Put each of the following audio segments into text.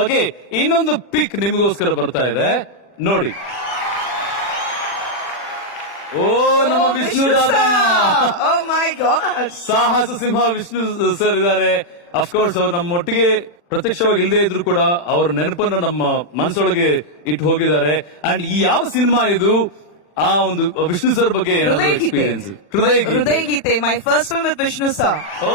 Okay, ಇನ್ನೊಂದು ಪಿಕ್ ನಿಮಗೋಸ್ಕರ ಬರ್ತಾ ಇದೆ ನೋಡಿ. ಓ ನಮ್ಮ ವಿಷ್ಣು ದಾದ, Oh my God! ಸಾಹಸ ಸಿಂಹ ವಿಷ್ಣು ಸರ್ ಇದ್ದಾರೆ. ಅಫ್ಕೋರ್ಸ್ ಅವ್ರು ನಮ್ಮ ಒಟ್ಟಿಗೆ ಪ್ರತ್ಯಕ್ಷವಾಗಿ ಇಲ್ಲದೆ ಇದ್ರು ಕೂಡ ಅವ್ರ ನೆನಪನ್ನು ನಮ್ಮ ಮನಸ್ಸೊಳಗೆ ಇಟ್ಟು ಹೋಗಿದ್ದಾರೆ. ಅಂಡ್ ಈ ಯಾವ ಸಿನಿಮಾ ಇದು, ಆ ಒಂದು ವಿಷ್ಣು ಸರ್ ಬಗ್ಗೆ experience? Hruday Geete, my first film with Vishnu sir. Oh,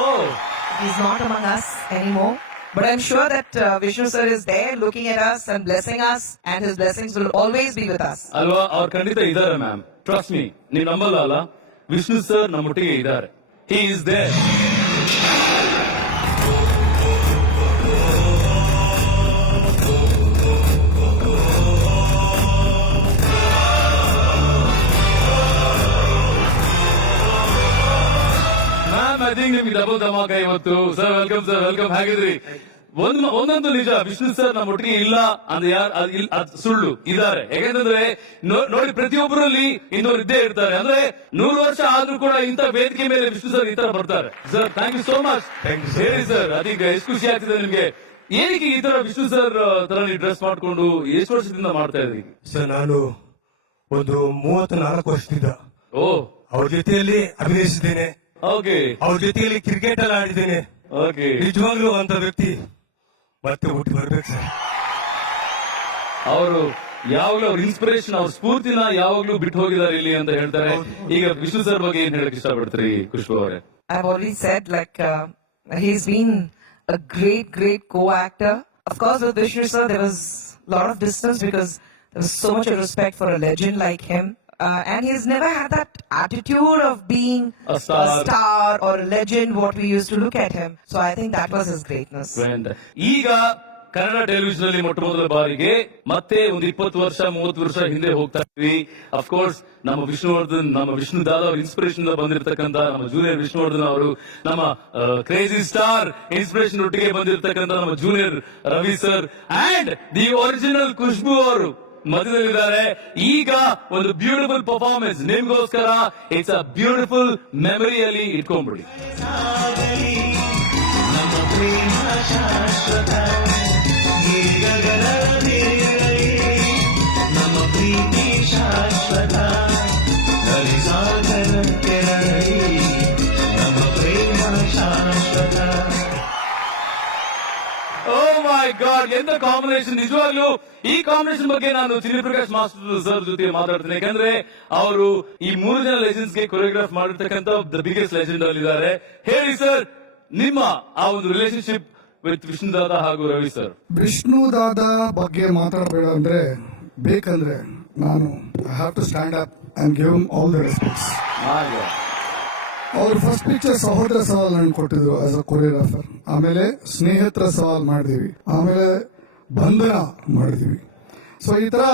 He's not among us anymore. But I'm sure that Vishnu sir is there looking at us and blessing us, and his blessings will always be with us. ಅಲ್ವಾ? ಅವ್ರು ಖಂಡಿತ ಇದ್ದಾರೆ ma'am, trust me. ನೀವು ನಂಬಲ್ಲ ಅಲ್ಲ, Vishnu sir ನಮ್ಮೊಟ್ಟಿಗೆ ಇದ್ದಾರೆ. He is there. Ma'am, I think ನಿಮ್ಗೆ ಡಬಲ್ ಧಮಾಕ ಇವತ್ತು. Sir welcome, sir welcome. ಹೇಗಿದ್ರಿ? ಒಂದೊಂದು ನಿಜ, ವಿಷ್ಣು ಸರ್ ನಮ್ಮ ಒಟ್ಟಿಗೆ ಇಲ್ಲ ಅಂದ್ರೆ ಅದು ಸುಳ್ಳು, ಇದ್ದಾರೆ. ಯಾಕೆಂತಂದ್ರೆ ನೋಡಿ, ಪ್ರತಿಯೊಬ್ಬರಲ್ಲಿ ಇನ್ನೊರು ಇದ್ದೇ ಇರ್ತಾರೆ. ಅಂದ್ರೆ 100 ವರ್ಷ ಆದ್ರೂ ಕೂಡ ಇಂಥ ವೇದಿಕೆ ಮೇಲೆ ವಿಷ್ಣು ಸರ್ ಈ ತರ ಬರ್ತಾರೆ. Sir thank you so much. ಹೇಳಿ ಸರ್, ಅದೀಗ ಎಷ್ಟು ಖುಷಿ ಆಗ್ತಿದೆ ನಿಮ್ಗೆ? ಏನಕ್ಕೆ ಈ ತರ ವಿಷ್ಣು ಸರ್ ತರ ನೀವು ಡ್ರೆಸ್ ಮಾಡ್ಕೊಂಡು ಎಷ್ಟು ವರ್ಷದಿಂದ ಮಾಡ್ತಾ ಇದ್ರಿ? ಸರ್ ನಾನು ಒಂದು 34 ವರ್ಷದಿಂದ ಓ, ಅವ್ರ ಜೊತೆಯಲ್ಲಿ ಅಭಿನಯಿಸಿದ್ದೇನೆ. ಓಕೆ ಅವ್ರ ಜೊತೆಯಲ್ಲಿ ಕ್ರಿಕೆಟ್ ಎಲ್ಲ ಆಡಿದ್ದೇನೆ. ಓಕೆ. ನಿಜವಾಗ್ಲೂ ಅಂತ ವ್ಯಕ್ತಿ ಮತ್ತೆ ಹುಟ್ಟಿ ಬರ್ಬೇಕು ಸರ್. ಅವರು ಯಾವಾಗ್ಲೂ ಅವ್ರ ಇನ್ಸ್ಪಿರೇಷನ್, ಅವ್ರ ಸ್ಫೂರ್ತಿನ ಯಾವಾಗ್ಲೂ ಬಿಟ್ಟು ಹೋಗಿದ್ದಾರೆ ಇಲ್ಲಿ ಅಂತ ಹೇಳ್ತಾರೆ. ಈಗ ವಿಷ್ಣು ಸರ್ ಬಗ್ಗೆ ಏನ್ ಹೇಳಕ್ ಇಷ್ಟಪಡ್ತೀರಿ ಖುಷ್ಬು ಅವರೇ? I've already said, like, he's been a great co-actor. Of course, with Vishnu sir, there was a lot of distance because there was so much of respect for a legend like him. And he's never had that attitude of being A star. or a legend, what we used to look at him. So I think that was his greatness. ಈಗ Kannada television ಅಲ್ಲಿ ಮೊಟ್ಟ ಮೊದಲ ಬಾರಿಗೆ ಮತ್ತೆ ಒಂದು 20 ವರ್ಷ 30 ವರ್ಷ ಹಿಂದೆ ಹೋಗ್ತಾ ಇದ್ವಿ. ಅಫ್ಕೋರ್ಸ್ ನಮ್ಮ ವಿಷ್ಣುವರ್ಧನ್, ನಮ್ಮ ವಿಷ್ಣು ದಾದ ಅವ್ರ ಇನ್ಸ್ಪಿರೇಷನ್ ಬಂದಿರತಕ್ಕಂತ ನಮ್ಮ ಜೂನಿಯರ್ ವಿಷ್ಣುವರ್ಧನ್ ಅವರು, ನಮ್ಮ ಕ್ರೇಜಿ ಸ್ಟಾರ್ ಇನ್ಸ್ಪಿರೇಷನ್ ಒಟ್ಟಿಗೆ ಬಂದಿರತಕ್ಕಂತ ನಮ್ಮ junior Ravi sir and the original Khushbu ಅವರು ಮಧ್ಯದಲ್ಲಿದ್ದಾರೆ. ಈಗ ಒಂದು ಬ್ಯೂಟಿಫುಲ್ ಪರ್ಫಾರ್ಮೆನ್ಸ್ ನಿಮ್ಗೋಸ್ಕರ. ಇಟ್ಸ್ ಅ ಬ್ಯೂಟಿಫುಲ್ ಮೆಮರಿಯಲ್ಲಿ ಇಟ್ಕೊಂಡ್ಬಿಡಿ. ನಮ್ಮ ಪ್ರೇಮ ಶಾಶ್ವತ, ನಮ್ಮ ಪ್ರೀತಿ ಶಾಶ್ವತ, ನಲಿಸಾಗರಂತೆ ನಡಿ, ನಮ್ಮ ಪ್ರೇಮ ಶಾಶ್ವತ. ಓ ಮೈ ಗಾಡ್, ಎಂತ ಕಾಂಬಿನೇಷನ್! ನಿಜವಾಗ್ಲೂ ಈ ಕಾಂಬಿನೇಷನ್ ಬಗ್ಗೆ ನಾನು ಚಿನ್ನಿಪ್ರಕಾಶ್ ಮಾಸ್ಟರ್ ಸರ್ ಜೊತೆ ಮಾತಾಡ್ತೀನಿ. ಯಾಕಂದ್ರೆ ಅವರು ಈ 3 ಜನ ಲೆಜೆಂಡ್ಸ್ ಗೆ ಕೊರಿಯೋಗ್ರಾಫ್ ಮಾಡಿರ್ತಕ್ಕಂಥ ದ ಬಿಗ್ಗೆಸ್ಟ್ ಲೆಜೆಂಡ್ ಅಲ್ಲಿ ಇದ್ದಾರೆ. ಹೇಳಿ ಸರ್, ನಿಮ್ಮ ಆ ಒಂದು ರಿಲೇಶನ್ಶಿಪ್ ವಿತ್ ವಿಷ್ಣು ದಾದ ಹಾಗೂ ರವಿ ಸರ್. ವಿಷ್ಣು ದಾದ ಬಗ್ಗೆ ಮಾತಾಡಬೇಡ ಅಂದ್ರೆ ಬೇಕಂದ್ರೆ ನಾನು I have to stand up and give him all the respects. ಅವ್ರ ಫಸ್ಟ್ ಪಿಕ್ಚರ್ ಸಹೋದರ ಸವಾಲ್ ನನ್ಗೆ ಕೊಟ್ಟಿದ್ರು ಆಸ್ ಅ ಕೊರಿಯೋಗ್ರಾಫರ್. ಆಮೇಲೆ ಸ್ನೇಹಿತರ ಸವಾಲ್ ಮಾಡಿದೀವಿ, ಆಮೇಲೆ ಬಂಧನ ಮಾಡಿದೀವಿ. ಸೊ ಈ ತರ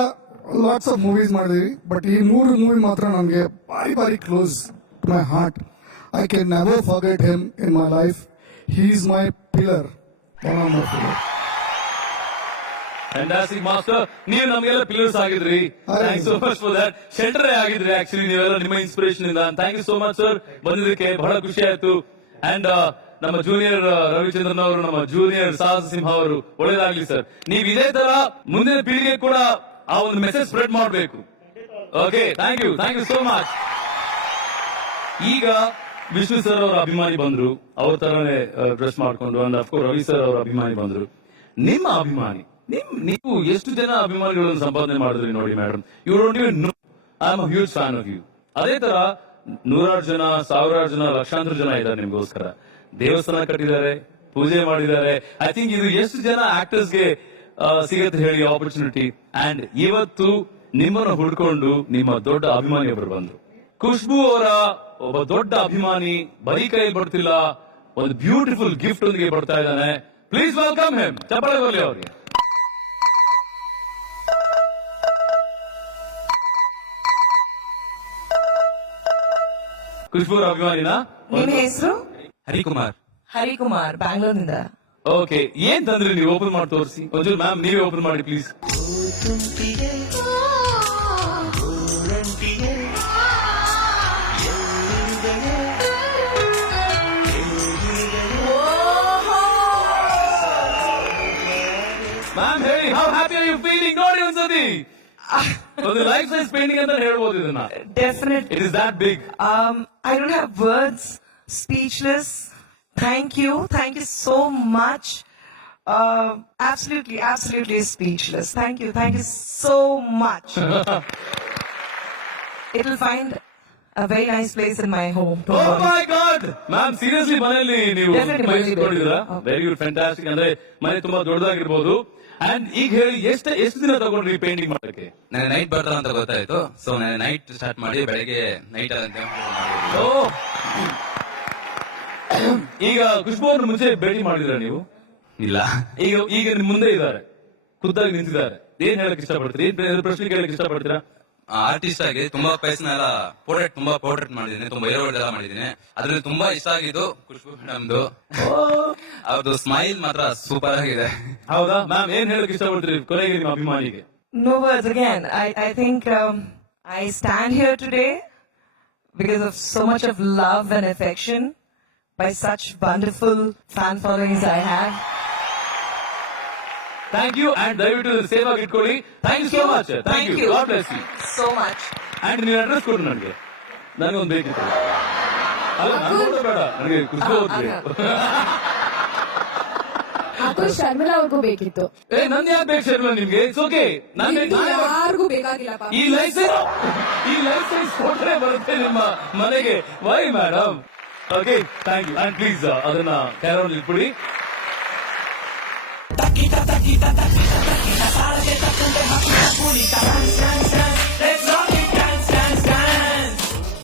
ಲಾಟ್ಸ್ ಆಫ್ ಮೂವೀಸ್ ಮಾಡಿದೀವಿ. ಬಟ್ ಈ 3 ಮೂವಿ ಮಾತ್ರ ನನಗೆ ಭಾರಿ close to my heart. I can never forget him in my life. He is my pillar, one of my pillar. Fantastic master, ನೀವು ನಮಗೆಲ್ಲ pillars ಆಗಿದ್ರಿ. Thank so much for that. Shelter ಆಗಿದ್ರಿ actually ನೀವೆಲ್ಲ ನಿಮ್ಮ inspiration ಇಂದ. Thank you so much sir, ಬಂದಿದ್ದಕ್ಕೆ ಬಹಳ ಖುಷಿ ಆಯ್ತು. And ನಮ್ಮ ಜೂನಿಯರ್ ರವಿಚಂದ್ರನ್ ಅವರು, ನಮ್ಮ ಜೂನಿಯರ್ ಸಾಹಸ ಸಿಂಹ ಅವರು, ಒಳ್ಳೇದಾಗ್ಲಿ ಸರ್. ನೀವು ಇದೇ ತರ ಮುಂದಿನ ಪೀಳಿಗೆ ಕೂಡ ಆ ಒಂದು ಮೆಸೇಜ್ ಸ್ಪ್ರೆಡ್ ಮಾಡಬೇಕು. Okay, thank you so much. ಈಗ ವಿಷ್ಣು ಸರ್ ಅವರ ಅಭಿಮಾನಿ ಬಂದ್ರು, ಅವ್ರ ತರನೇ ಡ್ರೆಸ್ ಮಾಡ್ಕೊಂಡು. ಅಂಡ್ ಅಫ್ಕೋರ್ಸ್ ರವಿ ಸರ್ ಅವರ ಅಭಿಮಾನಿ ಬಂದ್ರು. ನಿಮ್ಮ ಅಭಿಮಾನಿ, ನೀವು ಎಷ್ಟು ಜನ ಅಭಿಮಾನಿಗಳನ್ನು ಸಂಪಾದನೆ ಮಾಡಿದ್ರಿ ನೋಡಿ madam. You don't even know, I am a huge fan of you. ಅದೇ ತರ 100 ಜನ, 1000 ಜನ, ಲಕ್ಷಾಂತರ ಜನ ಇದ್ದಾರೆ ನಿಮ್ಗೋಸ್ಕರ. ದೇವಸ್ಥಾನ ಕಟ್ಟಿದ್ದಾರೆ, ಪೂಜೆ ಮಾಡಿದ್ದಾರೆ. ಐ ಥಿಂಕ್ ಇದು ಎಷ್ಟು ಜನ ಆಕ್ಟರ್ಸ್ ಗೆ ಸಿಗತ್ತೆ ಹೇಳಿ ಆಪರ್ಚುನಿಟಿ. ಅಂಡ್ ಇವತ್ತು ನಿಮ್ಮನ್ನು ಹುಡ್ಕೊಂಡು ನಿಮ್ಮ ದೊಡ್ಡ ಅಭಿಮಾನಿ ಒಬ್ಬರು ಬಂದ್ರು. ಖುಷ್ಬು ಅವರ ಒಬ್ಬ ದೊಡ್ಡ ಅಭಿಮಾನಿ ಬರೀ ಕೈ ಬರ್ತಿಲ್ಲ, ಒಂದು ಬ್ಯೂಟಿಫುಲ್ ಗಿಫ್ಟ್ ಒಂದಿಗೆ ಬರ್ತಾ ಇದ್ದಾನೆ. Please welcome him. ಚಪ್ಪಾಳೆ ಬರಲಿ ಅವರಿಗೆ. ಖುಷ್ಬು ಅಭಿಮಾನಿನ? ನಿಮ್ಮ ಹೆಸರು? ಹರಿಕುಮಾರ್, ಬ್ಯಾಂಗ್ಳೂರ್ನಿಂದ. ಓಕೆ, ಏನ್ ತಂದ್ರಿ ನೀವು? ಓಪನ್ ಮಾಡಿ ತೋರಿಸಿ ಒಂಚೂರು. ಮ್ಯಾಮ್ ನೀವೇ ಓಪನ್ ಮಾಡಿ ಪ್ಲೀಸ್. ಮ್ಯಾಮ್ ಹೇಳಿ, how happy are you feeling? ನೋಡಿ ಒಂದ್ಸತಿ ಒಂದು ಲೈಫ್ ಸೈಜ್ ಪೇಂಟಿಂಗ್ ಅಂತ ಹೇಳ್ಬೋದು ಇದನ್ನ. Definitely. It is that big. I don't have words, speechless. Thank you so much. Absolutely speechless. Thank you so much. It'll find a very nice place in my home. Oh my God ma'am, seriously ಮನೆಯಲ್ಲಿ ನೀವು Definitely ಮೈಸೂರಿದ್ದೀರಾ? ಮನೆಯಲ್ಲಿ. Very good, fantastic. ಅಂದ್ರೆ ಮನೆ ತುಂಬಾ ದೊಡ್ಡದಾಗಿರ್ಬೋದು. And ಈಗ ಹೇಳಿ, ಎಷ್ಟು ದಿನ ತಗೊಂಡ್ರಿ ಪೇಂಟಿಂಗ್ ಮಾಡಕ್ಕೆ? ನನಗೆ ನೈಟ್ ಬರ್ತಾರ ಅಂತ ಗೊತ್ತಾಯ್ತು. ಸೊ ನಾನು ನೈಟ್ ಸ್ಟಾರ್ಟ್ ಮಾಡಿ ಬೆಳಗ್ಗೆ ನೈಟ್ ಅಂತ ಓ, ಈಗ ಖುಷ್ಬು ಅವ್ರನ್ನ ಮುಂಚೆ ಭೇಟಿ ಮಾಡಿದ್ರ ನೀವು? ಇಲ್ಲ. ಈಗ ನಿಮ್ ಮುಂದೆ ಇದ್ದಾರೆ, ಖುದ್ದಾಗಿ ನಿಂತಿದ್ದಾರೆ. ಏನ್ ಹೇಳಕ್ ಇಷ್ಟಪಡ್ತೀರಿ? ಏನ್ ಪ್ರಶ್ನೆ ಕೇಳಕ್ ಇಷ್ಟಪಡ್ತೀರಾ? ಆರ್ಟಿಸ್ಟ್ ಆಗಿ ತುಂಬಾ ಪೈಸ್ನ ಎಲ್ಲ ಪೋರ್ಟ್ರೇಟ್ ಮಾಡಿದ್ದೀನಿ, ತುಂಬಾ ಎಲ್ಲ ಮಾಡಿದ್ದೀನಿ. ಅದ್ರಲ್ಲಿ ತುಂಬಾ ಇಷ್ಟ ಆಗಿದ್ದು ಖುಷ್ಬು ಮೇಡಮ್ದು. ಅವ್ರದ್ದು ಸ್ಮೈಲ್ ಮಾತ್ರ ಸೂಪರ್ ಆಗಿದೆ. ಹೌದಾ ಮ್ಯಾಮ್, ಏನ್ ಹೇಳಕ್ ಇಷ್ಟಪಡ್ತೀರಿ ಕೊನೆಗೆ ನಿಮ್ಮ ಅಭಿಮಾನಿಗೆ? No words again. I think I stand here today because of so much of love and affection by such wonderful fan followings I have. Thank you. And ದಯವಿಟ್ಟು ಸೇವ್ ಆಗಿ ಇಟ್ಕೊಳ್ಳಿ. Thank you so much. Thank you. God bless you so much. And ನೀವು address ಕೊಡು ನನಗೆ, ನನಗೊಂದು ಬೇಕಿತ್ತು. ಅಲ್ಲ, ನಾನು ಕೊಡೋದು ಬೇಡ, ನನಗೆ ಖುಷಿ ಹೋಗ್ತೀವಿ. ಅಕುಲ್ ಶರ್ಮಿಳಾ ಅವ್ರಿಗೂ ಬೇಕಿತ್ತು. ನನ್ ಯಾಕೆ ಬೇಕು ಶರ್ಮಾ ನಿಮ್ಗೆ? It's okay. ಯಾರಿಗೂ ಬೇಕಾಗಿಲ್ಲ. ಈ ಲೈಸೆನ್ಸ್ ಕೊಟ್ರೆ ಬರುತ್ತೆ ನಿಮ್ಮ ಮನೆಗೆ. Why madam? Okay, thank you. And please ಅದನ್ನ ಕ್ಯಾರೌಂಡ್ ಇಟ್ಬಿಡಿ. Takita, takita, takita, takita, sale, takita, takita, takita, takita,